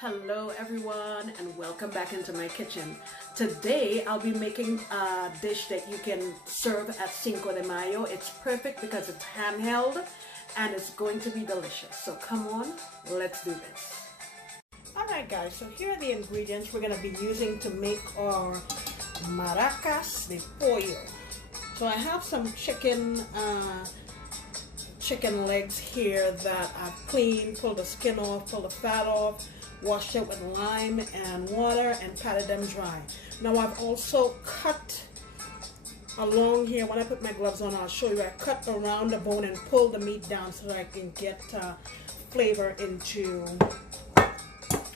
Hello everyone and welcome back into my kitchen. Today I'll be making a dish that you can serve at Cinco de Mayo. It's perfect because it's handheld and it's going to be delicious. So come on, let's do this. Alright guys, so here are the ingredients we're going to be using to make our Maracas de Pollo. So I have some chicken legs here that I've cleaned, pulled the skin off, pulled the fat off, washed it with lime and water and patted them dry. Now I've also cut along here. When I put my gloves on, I'll show you. I cut around the bone and pull the meat down so that I can get flavor into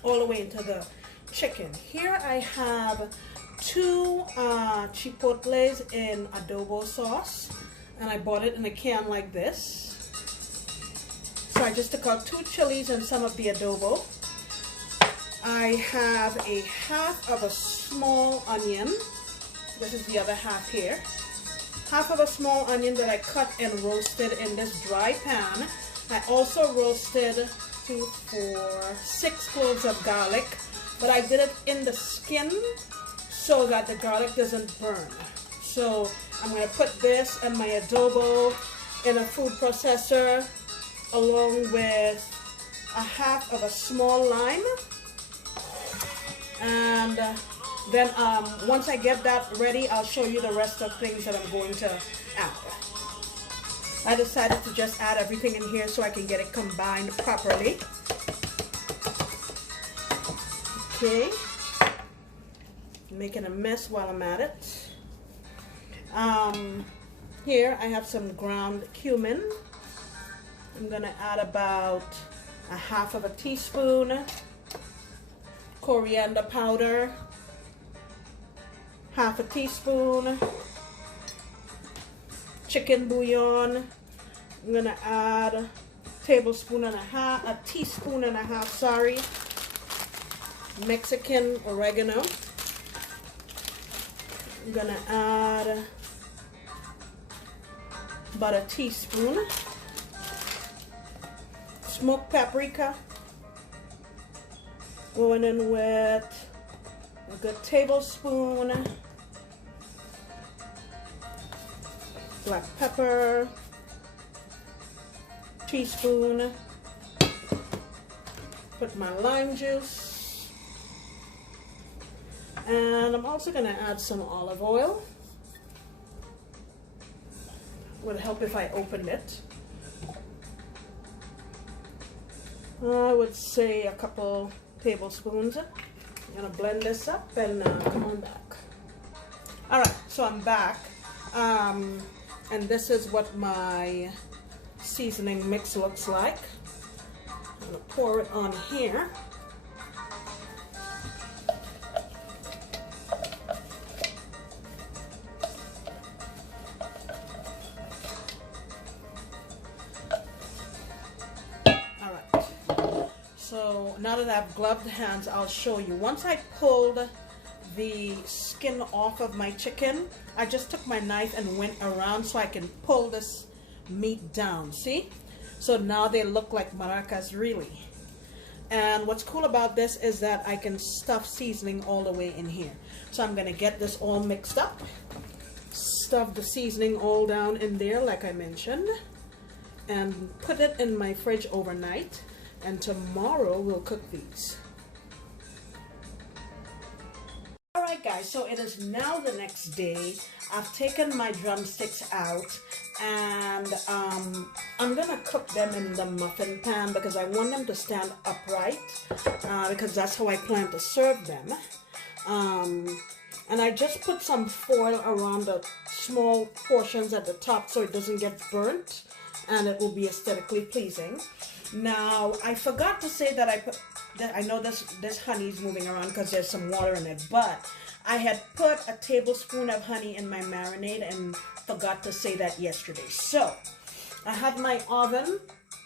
all the way into the chicken. Here I have two chipotles in adobo sauce, and I bought it in a can like this. So I just took out 2 chilies and some of the adobo. I have a half of a small onion. This is the other half here. Half of a small onion that I cut and roasted in this dry pan. I also roasted 2, 4, 6 cloves of garlic, but I did it in the skin so that the garlic doesn't burn. So I'm going to put this and my adobo in a food processor along with a half of a small lime. And then once I get that ready, I'll show you the rest of things that I'm going to add. I decided to just add everything in here so I can get it combined properly. Okay. Making a mess while I'm at it. Here I have some ground cumin. I'm going to add about a half of a teaspoon. Coriander powder, half a teaspoon. Chicken bouillon, I'm gonna add a teaspoon and a half, sorry. Mexican oregano. I'm gonna add about a teaspoon. Smoked paprika. Going in with a good tablespoon. Black pepper. Teaspoon. Put my lime juice. And I'm also going to add some olive oil. Would help if I opened it. I would say a couple tablespoons. I'm gonna blend this up and come on back. All right, so I'm back, and this is what my seasoning mix looks like. I'm gonna pour it on here. So now that I have gloved hands, I'll show you. Once I pulled the skin off of my chicken, I just took my knife and went around so I can pull this meat down. See? So now they look like maracas really. And what's cool about this is that I can stuff seasoning all the way in here. So I'm going to get this all mixed up. Stuff the seasoning all down in there like I mentioned. And put it in my fridge overnight. And tomorrow we'll cook these. Alright guys, so it is now the next day. I've taken my drumsticks out and I'm gonna cook them in the muffin pan because I want them to stand upright because that's how I plan to serve them. And I just put some foil around the small portions at the top so it doesn't get burnt and it will be aesthetically pleasing. Now, I forgot to say that I know this honey is moving around because there's some water in it, but I had put a tablespoon of honey in my marinade and forgot to say that yesterday. So, I have my oven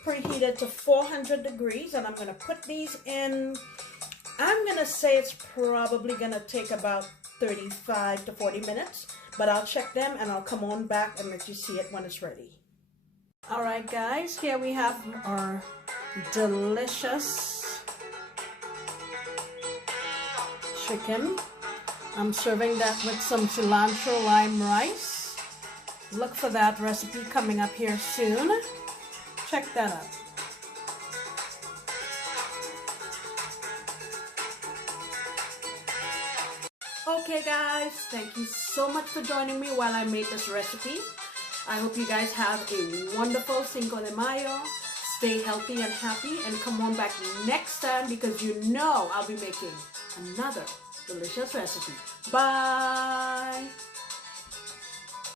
preheated to 400 degrees and I'm going to put these in. I'm going to say it's probably going to take about 35 to 40 minutes, but I'll check them and I'll come on back and let you see it when it's ready. Alright guys, here we have our delicious chicken. I'm serving that with some cilantro lime rice. Look for that recipe coming up here soon. Check that out. Okay guys, thank you so much for joining me while I made this recipe. I hope you guys have a wonderful Cinco de Mayo. Stay healthy and happy, and come on back next time because you know I'll be making another delicious recipe. Bye!